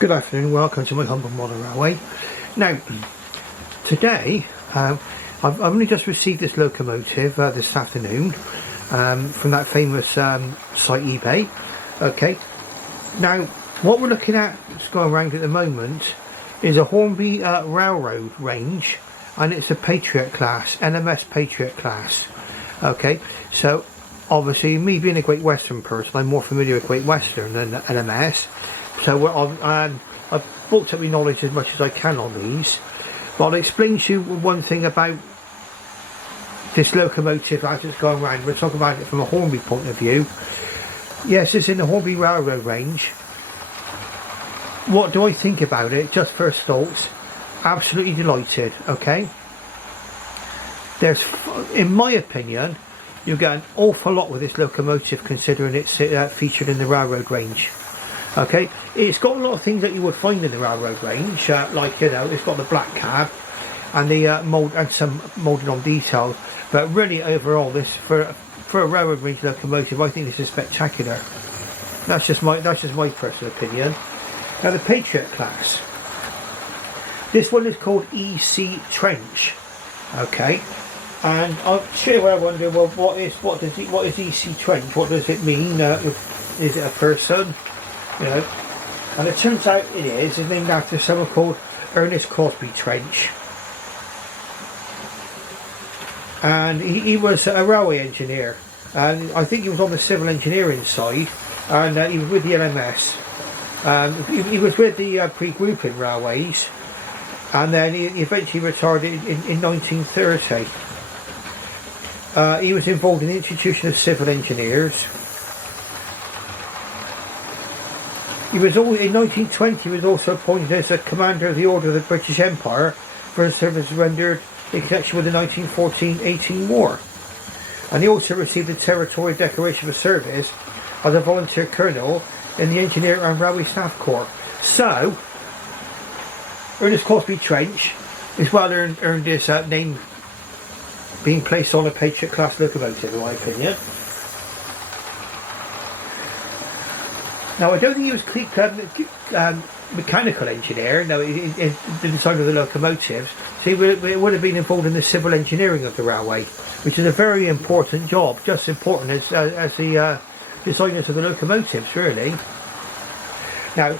Good afternoon, welcome to my humble model railway. Now, today I've only just received this locomotive this afternoon from that famous site eBay. Okay, now what we're looking at, it's going around at the moment, is a Hornby railroad range, and it's a Patriot class, NMS Patriot class. Okay, so obviously me being a Great Western person, I'm more familiar with Great Western than NMS. So I've bulked up my knowledge as much as I can on these, but I'll explain to you one thing about this locomotive as it's going around. We're talking about it from a Hornby point of view. Yes, it's in the Hornby railroad range. What do I think about it? Just first thoughts, absolutely delighted. Okay, there's, in my opinion, you get an awful lot with this locomotive considering it's featured in the railroad range. Okay, it's got a lot of things that you would find in the railroad range, like, you know, it's got the black cab and the mould and some moulded on details, but really overall, this for a railroad range locomotive, I think this is spectacular. That's just my personal opinion. Now the Patriot class, this one is called EC Trench. Okay, and I'm sure I wonder, well, what is EC Trench? What does it mean? Is it a person? You know, and it turns out it's named after someone called Ernest Crosby Trench, and he was a railway engineer, and I think he was on the civil engineering side, and he was with the LMS. He was with the pre-grouping railways, and then he eventually retired in 1930. He was involved in the Institution of Civil Engineers. He was in 1920. He was also appointed as a commander of the Order of the British Empire for his service rendered in connection with the 1914-18 war, and he also received the Territorial Decoration for Service as a volunteer colonel in the Engineer and Railway Staff Corps. So, Ernest Crosby Trench is well earned his name being placed on a Patriot class locomotive, in my opinion. Now, I don't think he was mechanical engineer, no, the design of the locomotives, so he would have been involved in the civil engineering of the railway, which is a very important job, just as important as the designers of the locomotives, really. Now,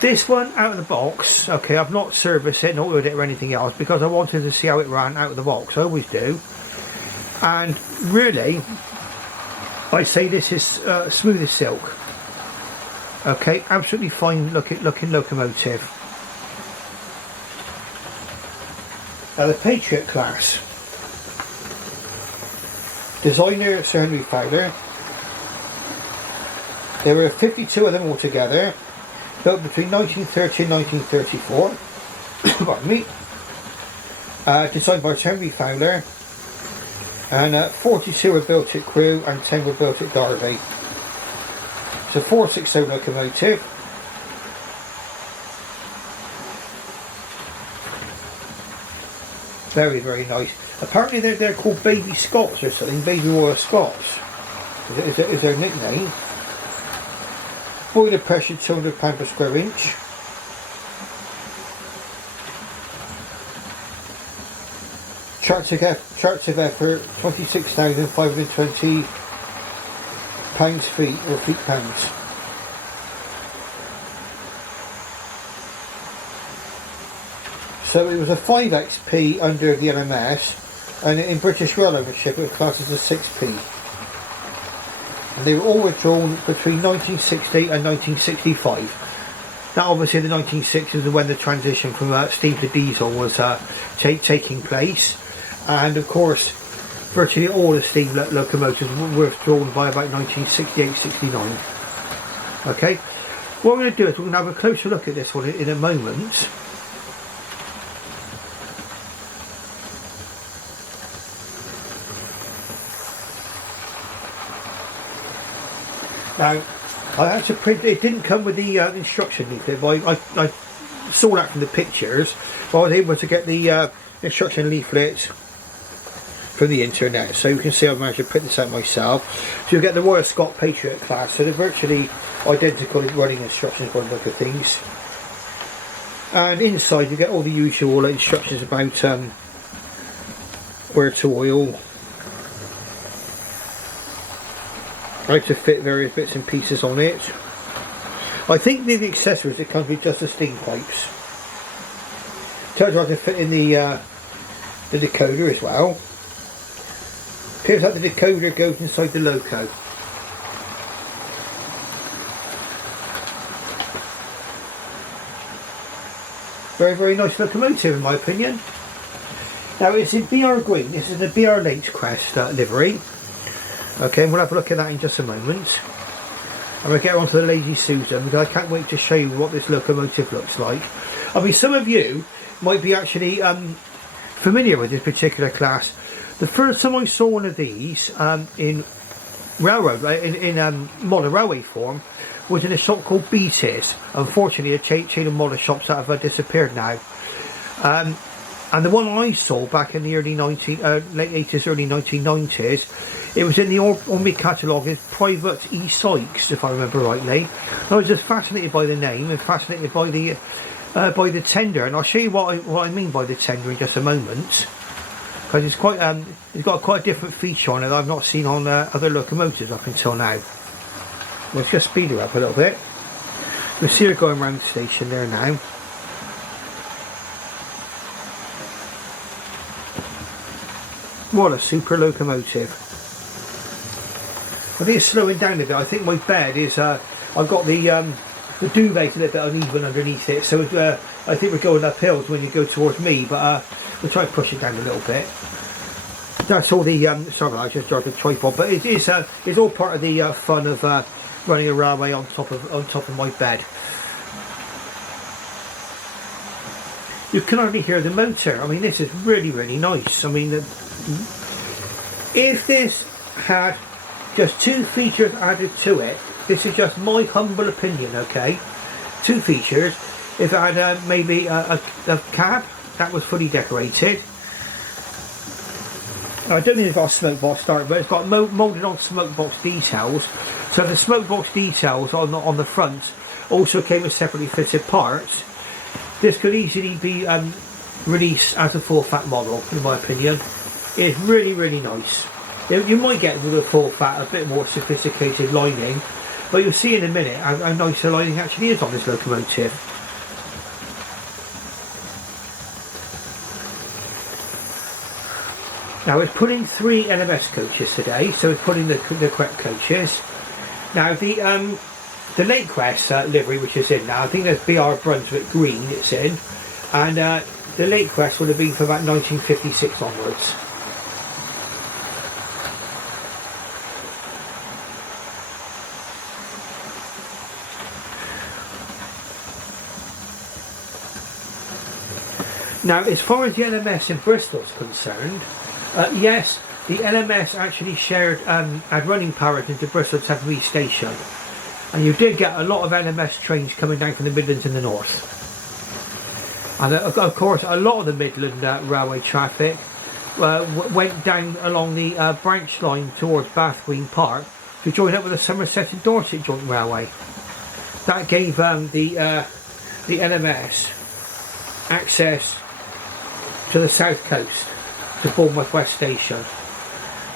this one out of the box, okay, I've not serviced it, not ordered it or anything else, because I wanted to see how it ran out of the box. I always do. And really, I say this is smooth as silk. Okay, absolutely fine looking locomotive. Now the Patriot class, designer Sir Henry Fowler. There were 52 of them altogether, built between 1930 and 1934. Pardon me. Designed by Sir Henry Fowler, and 42 were built at Crewe and 10 were built at Derby. It's a 460 locomotive. Very, very nice. Apparently they're called Baby Scots or something, Baby Royal Scots is their nickname. Boiler pressure 200 pound per square inch. Charts of effort 26,520 pounds-feet or feet-pounds. So it was a 5 XP under the LMS, and in British Rail ownership it was classed as a 6P. And they were all withdrawn between 1960 and 1965. Now obviously the 1960s is when the transition from steam to diesel was taking place, and of course virtually all the steam locomotives were withdrawn by about 1968-69. Okay, what we're going to do is we're going to have a closer look at this one in a moment. Now, I had to print, it didn't come with the instruction leaflet, but I saw that from the pictures, so I was able to get the instruction leaflet from the internet. So you can see I've managed to print this out myself. So you'll get the Royal Scot Patriot class, so they're virtually identical running instructions by the look of things. And inside you get all the usual instructions about where to oil, how to fit various bits and pieces on it. I think the accessories, it comes with just the steam pipes. Tells you how to fit in the decoder as well. Appears like the decoder goes inside the loco. Very, very nice locomotive in my opinion. Now it's in BR green. This is the BR Late Crest livery. Okay, and we'll have a look at that in just a moment. I'm going to get on to the Lazy Susan because I can't wait to show you what this locomotive looks like. I mean, some of you might be actually familiar with this particular class. The first time I saw one of these in railroad, in modern railway form, was in a shop called Beatties. Unfortunately, a chain of modern shops that have disappeared now. And the one I saw back in the late 80s, early 1990s, it was in the Hornby catalogue as Private E. Sykes, if I remember rightly. I was just fascinated by the name and fascinated by the tender, and I'll show you what I mean by the tender in just a moment, because it's quite it's got quite a different feature on it that I've not seen on other locomotives up until now. Let's just speed her up a little bit. We'll see her going around the station there now. What a super locomotive. I think it's slowing down a bit. I think my bed is, I've got the duvet a little bit uneven underneath it, so I think we're going uphill when you go towards me, but we'll try to push it down a little bit. That's all the, sorry, I just dropped the tripod, but it's all part of the fun of running a railway on top of my bed. You can hardly hear the motor. I mean, this is really, really nice. I mean, if this had just two features added to it, this is just my humble opinion, okay? Two features. If it had maybe a cab that was fully decorated. I don't think it's got a smoke box start, but it's got moulded on smoke box details. So the smoke box details on the front also came with separately fitted parts. This could easily be released as a full fat model, in my opinion. It's really, really nice. You might get with a full fat a bit more sophisticated lining, but you'll see in a minute how nice the lining actually is on this locomotive. Now it's put in 3 LMS coaches today, so it's put in the correct coaches. Now the Late Crest livery, which is in now, I think there's BR Brunswick green it's in, and the Late Crest would have been from about 1956 onwards. Now, as far as the LMS in Bristol is concerned, yes, the LMS actually had running powers into Bristol Temporary Station, and you did get a lot of LMS trains coming down from the Midlands in the north. And of course, a lot of the Midland railway traffic went down along the branch line towards Bath Green Park to join up with the Somerset and Dorset Joint Railway. That gave the LMS access to the south coast, to Bournemouth West Station.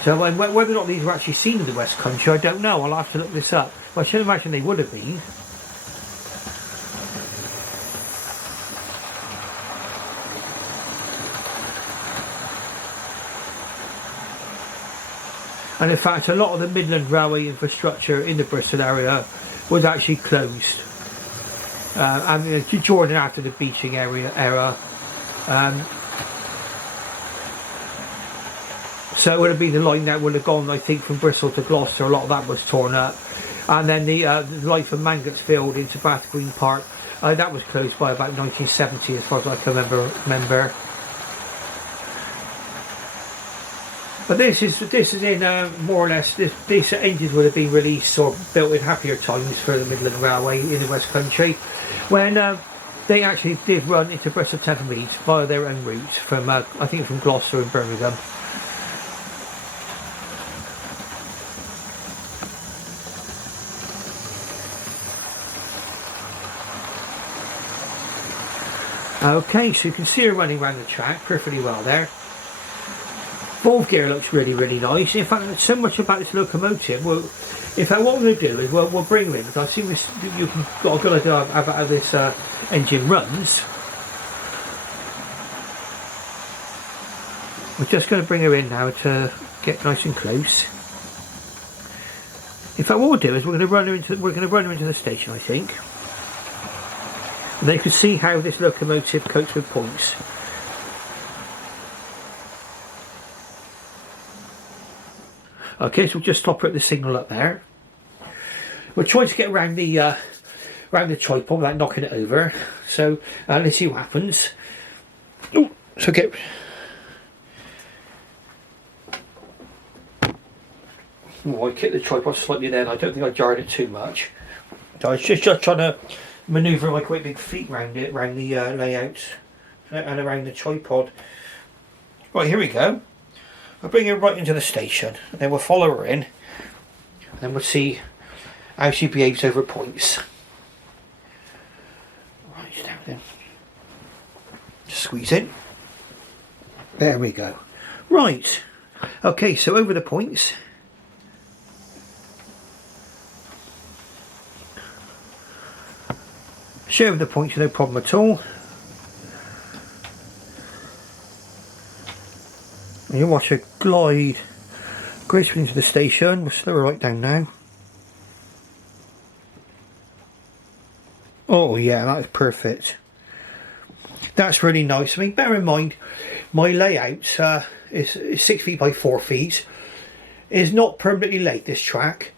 So whether or not these were actually seen in the West Country, I don't know. I'll have to look this up. But I should imagine they would have been. And in fact, a lot of the Midland Railway infrastructure in the Bristol area was actually closed. And during after the beaching era. So it would have been the line that would have gone, I think, from Bristol to Gloucester. A lot of that was torn up. And then the line from Mangotsfield into Bath Green Park, that was closed by about 1970, as far as I can remember. But this is in more or less, these engines would have been released or built in happier times for the Midland Railway in the West Country, when they actually did run into Bristol Temple Meads via their own route from, I think, from Gloucester and Birmingham. Okay, so you can see her running around the track perfectly well there. Valve gear looks really, really nice. In fact, so much about this locomotive. Well, in fact, what we're going to do is we'll bring her in, because I think you've got a good idea about how this engine runs. We're just going to bring her in now to get nice and close. In fact, what we'll do is we're going to run her into the station, I think. And then you can see how this locomotive copes with points. Okay, so we'll just stop her at the signal up there. We'll try to get around the tripod without knocking it over. So let's see what happens. Oh, so get. Oh, I kicked the tripod slightly then. I don't think I jarred it too much. So I was just trying to manoeuvre my quite big feet around it, around the layout and around the tripod. Right, here we go. I'll bring her right into the station, and then we'll follow her in, and then we'll see how she behaves over points. Right, down then. Just squeeze in. There we go. Right. Okay, so over the points. Share the points, no problem at all. And you watch her glide gracefully into the station. We'll slow her right down now. Oh yeah, that is perfect. That's really nice. I mean, bear in mind, my layout is 6 feet by 4 feet. It's not permanently laid, this track.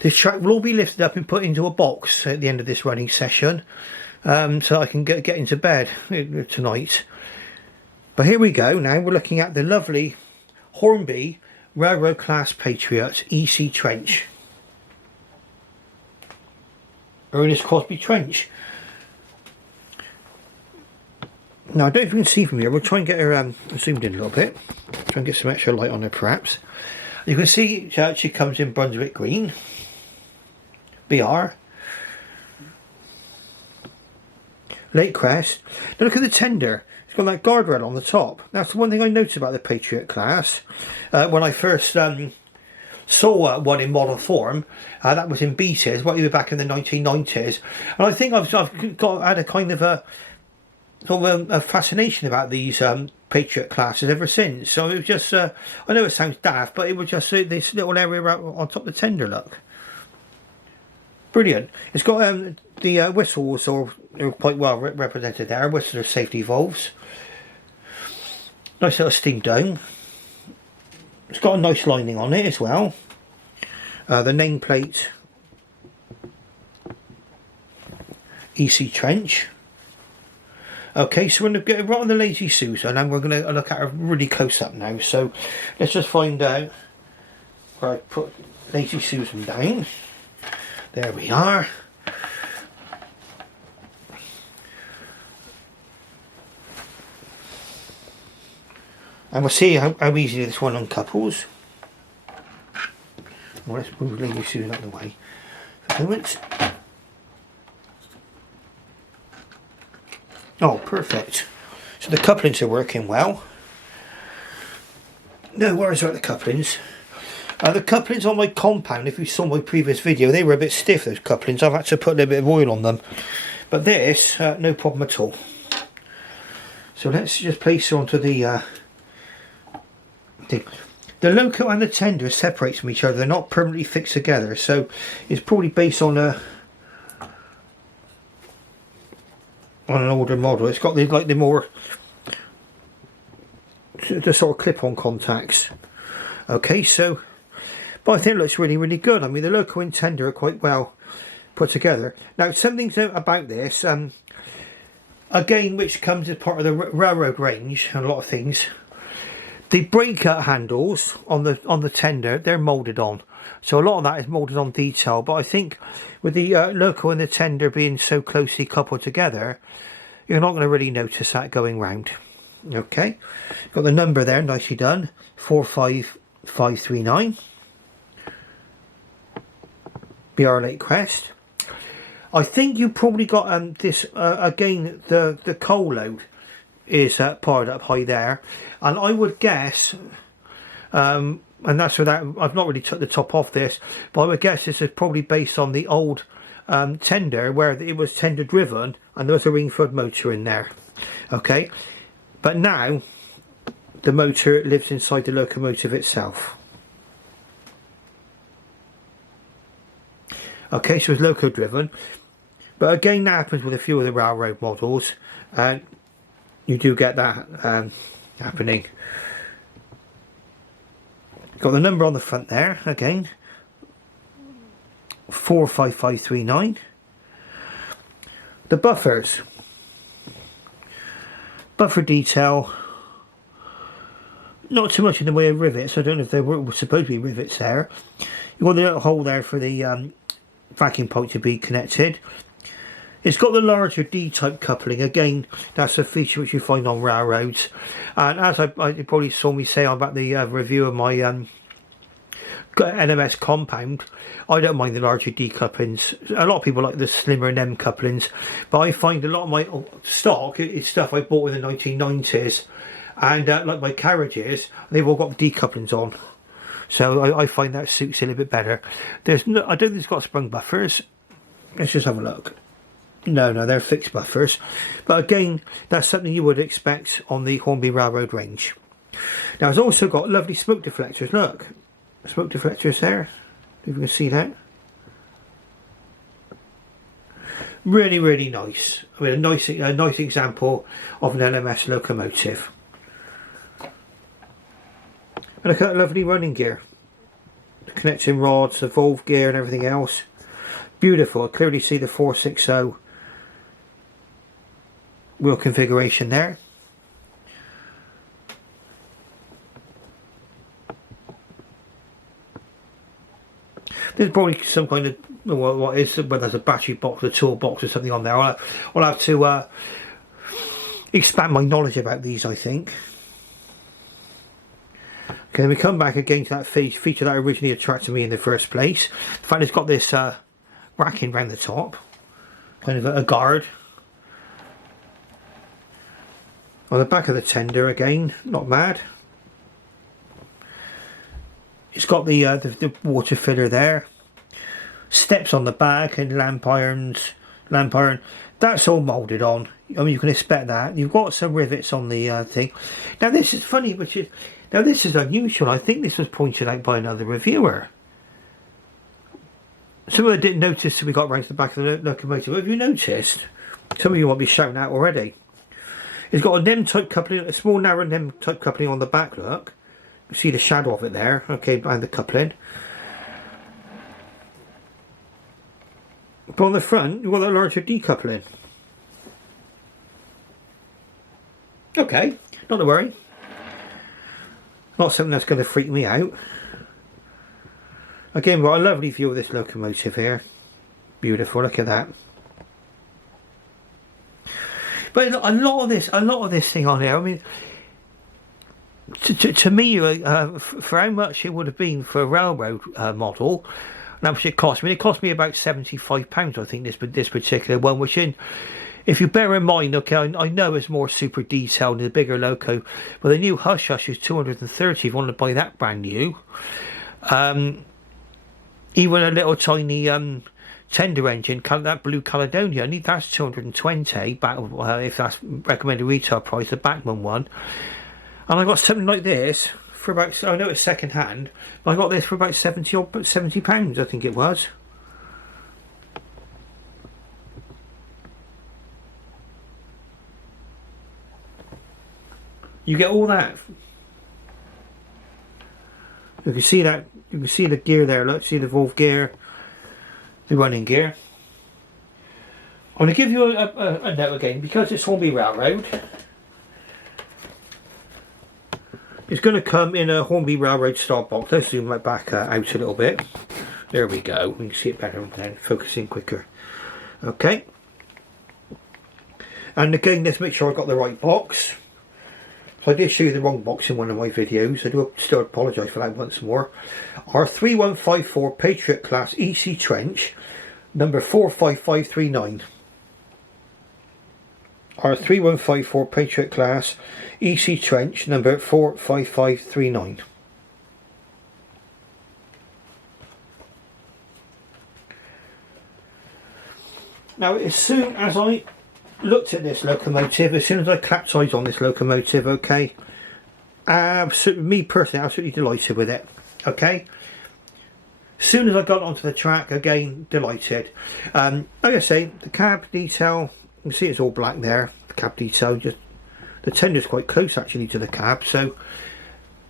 This track will all be lifted up and put into a box at the end of this running session, so I can get into bed tonight. But here we go now. We're looking at the lovely Hornby Railroad Class Patriot EC Trench. Ernest Crosby Trench. Now I don't know if you can see from here. We'll try and get her zoomed in a little bit. Try and get some extra light on her perhaps. You can see she comes in Brunswick green. BR. Lake crest. Now look at the tender. It's got that guardrail on the top. That's the one thing I noticed about the Patriot class. When I first saw one in model form, that was in betas, way back in the 1990s. And I think I've had a kind of a fascination about these Patriot classes ever since. So it was just, I know it sounds daft, but it was just this little area on top of the tender, look. Brilliant. It's got the whistles are quite well represented there. Whistle of safety valves. Nice little steam dome. It's got a nice lining on it as well. The nameplate EC Trench. Okay, so we're going to get right on the Lazy Susan, and we're going to look at her really close up now. So let's just find out where I put Lazy Susan down. There we are. And we'll see how easy this one uncouples. Well, let's move Lazy Susan out of the way for a moment. Oh, perfect. So the couplings are working well. No worries about the couplings. The couplings on my compound, if you saw my previous video, they were a bit stiff, those couplings. I've had to put a little bit of oil on them. But this, no problem at all. So let's just place her onto the thing. The loco and the tender separate from each other. They're not permanently fixed together. So it's probably based on an older model. It's got the sort of clip-on contacts. Okay, so but I think it looks really, really good. I mean, the loco and tender are quite well put together. Now, something about this, again, which comes as part of the railroad range, and a lot of things. The breaker handles on the tender, they're moulded on. So a lot of that is moulded on detail. But I think with the loco and the tender being so closely coupled together, you're not going to really notice that going round. Okay, got the number there, nicely done, 45539. BR Lake Crest. I think you probably got this again. The coal load is piled up high there, and I would guess, and that's without, I've not really took the top off this, but I would guess this is probably based on the old tender where it was tender driven and there was a Ringford motor in there. Okay, but now the motor lives inside the locomotive itself. Okay, so it's loco driven, but again that happens with a few of the railroad models, and you do get that happening. Got the number on the front there again, 45539. The buffers, buffer detail, not too much in the way of rivets. I don't know if they were supposed to be rivets there. You've got the little hole there for the vacuum pipe to be connected. It's got the larger D-type coupling. Again, that's a feature which you find on railroads. And as you probably saw me say about the review of my NMS compound, I don't mind the larger D couplings. A lot of people like the slimmer NM couplings, but I find a lot of my stock is stuff I bought in the 1990s, and like my carriages, they've all got the D couplings on. So I find that suits it a little bit better. There's no, I don't think it's got sprung buffers. Let's just have a look. No, they're fixed buffers. But again, that's something you would expect on the Hornby Railroad range. Now, it's also got lovely smoke deflectors. Look, smoke deflectors there. If you can see that. Really, really nice. I mean, a nice example of an LMS locomotive. And look at that lovely running gear. The connecting rods, the valve gear and everything else. Beautiful. I clearly see the 460 wheel configuration there. There's probably some kind of, what is, whether there's a battery box, a toolbox or something on there. I'll have to expand my knowledge about these, I think. Okay, then we come back again to that feature that originally attracted me in the first place. The fact it's got this racking around the top, kind of a guard. On the back of the tender again, not bad. It's got the water filler there. Steps on the back and lamp iron. That's all moulded on. I mean, you can expect that. You've got some rivets on the thing. Now this is funny, now this is unusual. I think this was pointed out by another reviewer. Some of you didn't notice till we got round to the back of the locomotive. Have you noticed? Some of you might be shouting out already. It's got a NEM type coupling, a small narrow NEM type coupling on the back, look. You see the shadow of it there, okay, behind the coupling. But on the front, you've got that larger decoupling. Okay, not to worry. Not something that's going to freak me out. Again, we've got a lovely view of this locomotive here. Beautiful, look at that. But a lot of this thing on here, I mean, to me, for how much it would have been for a railroad model, and how much it cost me, it cost me about £75, I think, this particular one, which if you bear in mind, okay, I know it's more super detailed in the bigger loco, but the new Hush Hush is 230 if you want to buy that brand new. Even a little tiny tender engine, that Blue Caledonia, that's 220 back, if that's recommended retail price, the Backman one. And I got something like this for about, I know it's second hand, but I got this for about £70, I think it was. You get all that. You can see that. You can see the gear there. Look, see the valve gear, the running gear. I'm going to give you a note again, because it's Hornby Railroad. It's going to come in a Hornby Railroad style box. Let's zoom right back out a little bit. There we go. We can see it better then, focusing quicker. Okay. And again, let's make sure I've got the right box. So I did show you the wrong box in one of my videos. I do still apologise for that once more. R3154 Patriot class EC trench, number 45539. R3154 Patriot class, EC trench, number 45539. Now, as soon as I looked at this locomotive, as soon as I clapped eyes on this locomotive, okay, me personally, absolutely delighted with it, okay. As soon as I got onto the track, again, delighted. Like I say, the cab detail, you can see it's all black there, the cab detail, just the tender's quite close actually to the cab, so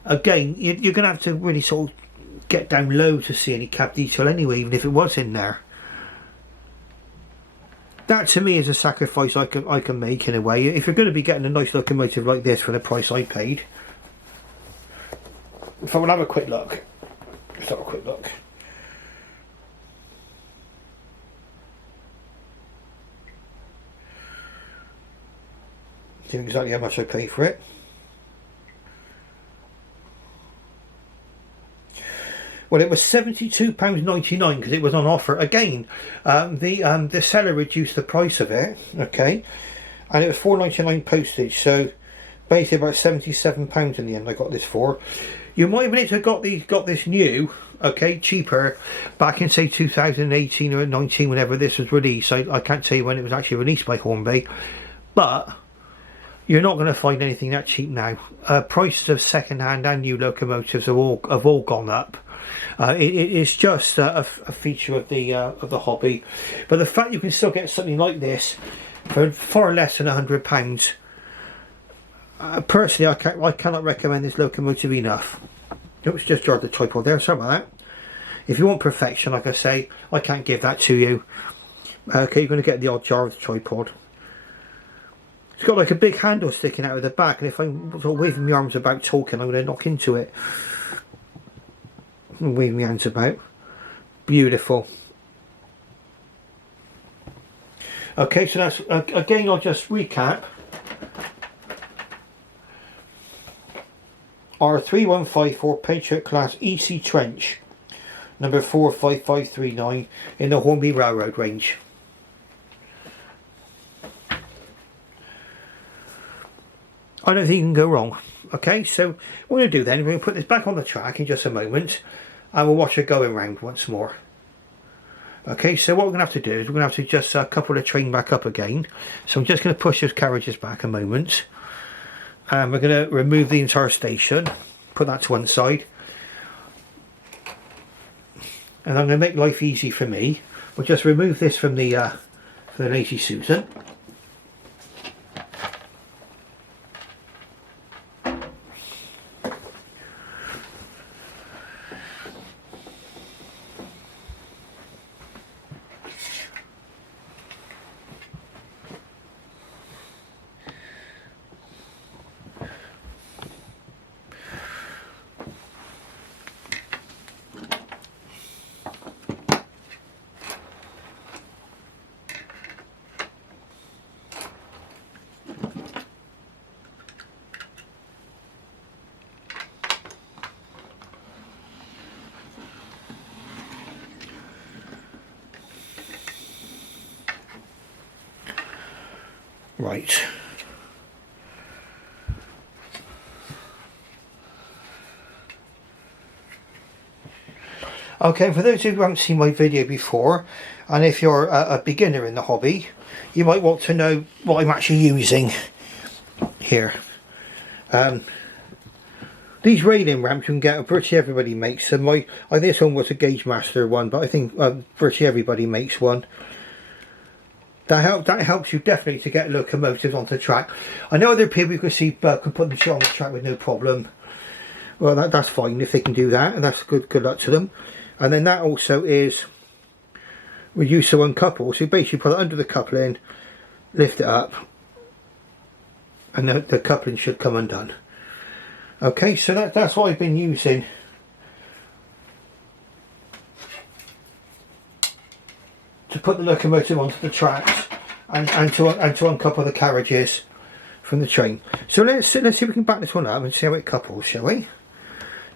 again, you're going to have to really sort of get down low to see any cab detail anyway, even if it was in there. That to me is a sacrifice I can make in a way. If you're going to be getting a nice locomotive like this for the price I paid. If I will have a quick look. Let's have a quick look. See exactly how much I paid for it. Well, it was £72.99 because it was on offer. Again, the seller reduced the price of it, okay, and it was £4.99 postage. So basically about £77 in the end I got this for. You might have been able to got this new, okay, cheaper back in say 2018 or 19, whenever this was released. I can't tell you when it was actually released by Hornby, but you're not going to find anything that cheap now. Prices of second-hand and new locomotives have all gone up. It's just a feature of the hobby, but the fact you can still get something like this for far less than £100, personally I cannot recommend this locomotive enough. Oops, just jarred the tripod there, sorry about that. If you want perfection, like I say, I can't give that to you. Okay, you're going to get the odd jar of the tripod. It's got like a big handle sticking out of the back, and if I'm sort of waving my arms about talking, I'm going to knock into it. Wave my hands about. Beautiful. Okay, so that's again, I'll just recap. R3154 Patriot class EC trench, number 45539 in the Hornby Railroad range. I don't think you can go wrong. Okay, so what we're going to do then, we're going to put this back on the track in just a moment, and we'll watch it going round once more. Okay, so what we're going to have to do is we're going to have to just couple the train back up again. So I'm just going to push those carriages back a moment, and we're going to remove the entire station, put that to one side, and I'm going to make life easy for me. We'll just remove this from the Lazy Susan. Right. Okay, for those who haven't seen my video before, and if you're a beginner in the hobby, you might want to know what I'm actually using here. These railing ramps you can get, virtually everybody makes them. I think this one was a Gauge Master one, but I think virtually everybody makes one. That helps you definitely to get locomotives onto the track. I know other people you can see can put them on the track with no problem. Well, that's fine if they can do that, and that's good luck to them. And then that also is reduce to uncouple. So you basically put it under the coupling, lift it up, and the coupling should come undone. Okay, so that's what I've been using to put the locomotive onto the tracks and to uncouple the carriages from the train. So let's see if we can back this one up and see how it couples, shall we?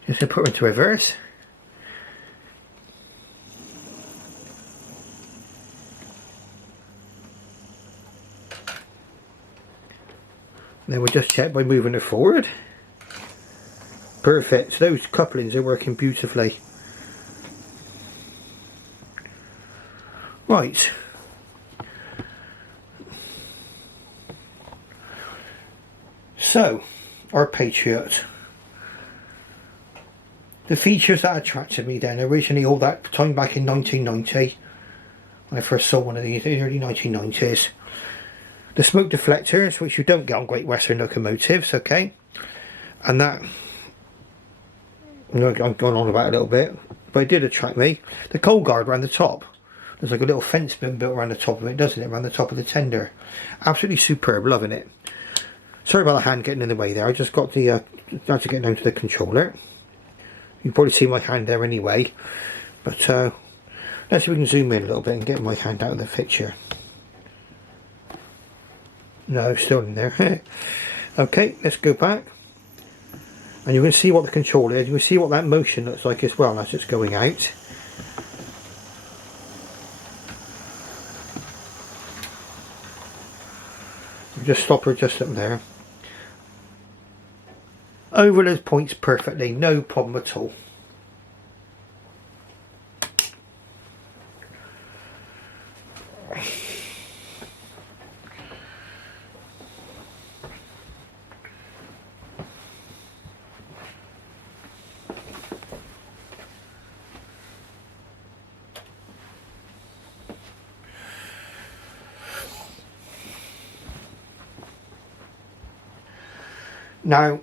Just going to put it into reverse. And then we'll just check by moving it forward. Perfect. So those couplings are working beautifully. Right. So, our Patriot. The features that attracted me then, originally all that time back in 1990, when I first saw one of these in the early 1990s. The smoke deflectors, which you don't get on Great Western locomotives, okay? And that, I'm going on about it a little bit, but it did attract me. The coal guard around the top. There's like a little fence been built around the top of it, doesn't it? Around the top of the tender. Absolutely superb, loving it. Sorry about the hand getting in the way there. I just got the, had to get down to the controller. You can probably see my hand there anyway. But let's see if we can zoom in a little bit and get my hand out of the picture. No, still in there. Okay, let's go back. And you can see what the controller is. You can see what that motion looks like as well as it's going out. Just stop her just up there. Over those points perfectly, no problem at all. Now,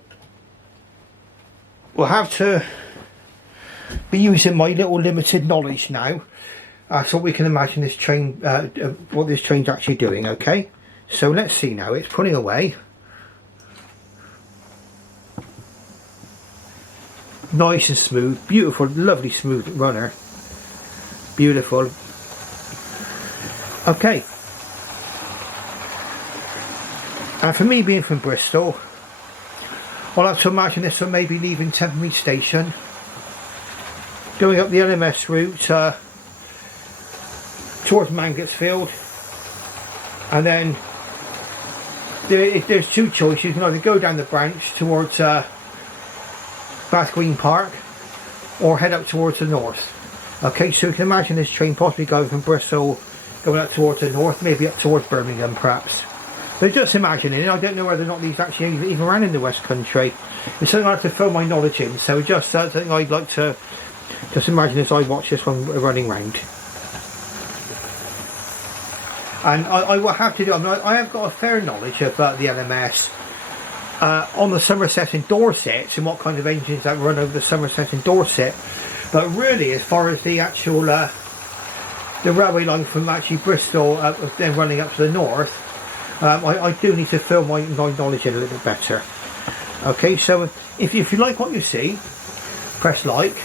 we'll have to be using my little limited knowledge now, so we can imagine this train, what this train's actually doing, okay? So let's see now, it's pulling away. Nice and smooth, beautiful, lovely smooth runner. Beautiful. Okay. And for me being from Bristol, I'll have to imagine this one maybe leaving Temporary Station, going up the LMS route towards Mangotsfield, and then there's two choices. You can either go down the branch towards Bath Green Park or head up towards the north. Okay, so you can imagine this train possibly going from Bristol, going up towards the north, maybe up towards Birmingham perhaps. So just imagining it, I don't know whether or not these actually even ran in the West Country. It's something I have to throw my knowledge in, so just something I'd like to just imagine as I watch this one running round. And I will have to do, I have got a fair knowledge about the LMS on the Somerset and Dorset and what kind of engines that run over the Somerset and Dorset. But really, as far as the actual, the railway line from actually Bristol then running up to the north, I do need to fill my knowledge in a little bit better. Okay, so if you like what you see, press like.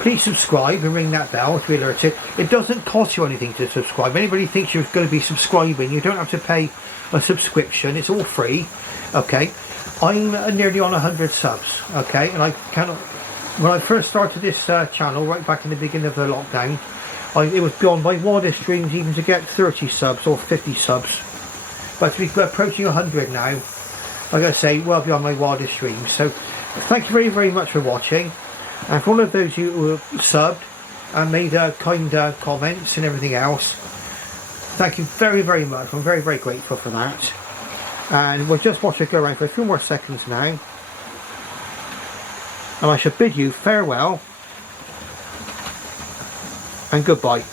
Please subscribe and ring that bell to be alerted. It doesn't cost you anything to subscribe. If anybody thinks you're going to be subscribing, you don't have to pay a subscription. It's all free. Okay, I'm nearly on 100 subs. Okay, and I cannot. When I first started this channel, right back in the beginning of the lockdown, it was beyond my wildest dreams even to get 30 subs or 50 subs. But to be approaching 100 now, like I say, well beyond my wildest dreams. So thank you very, very much for watching. And for all of those who have subbed and made kind comments and everything else, thank you very, very much. I'm very, very grateful for that. And we'll just watch it go around for a few more seconds now. And I shall bid you farewell and goodbye.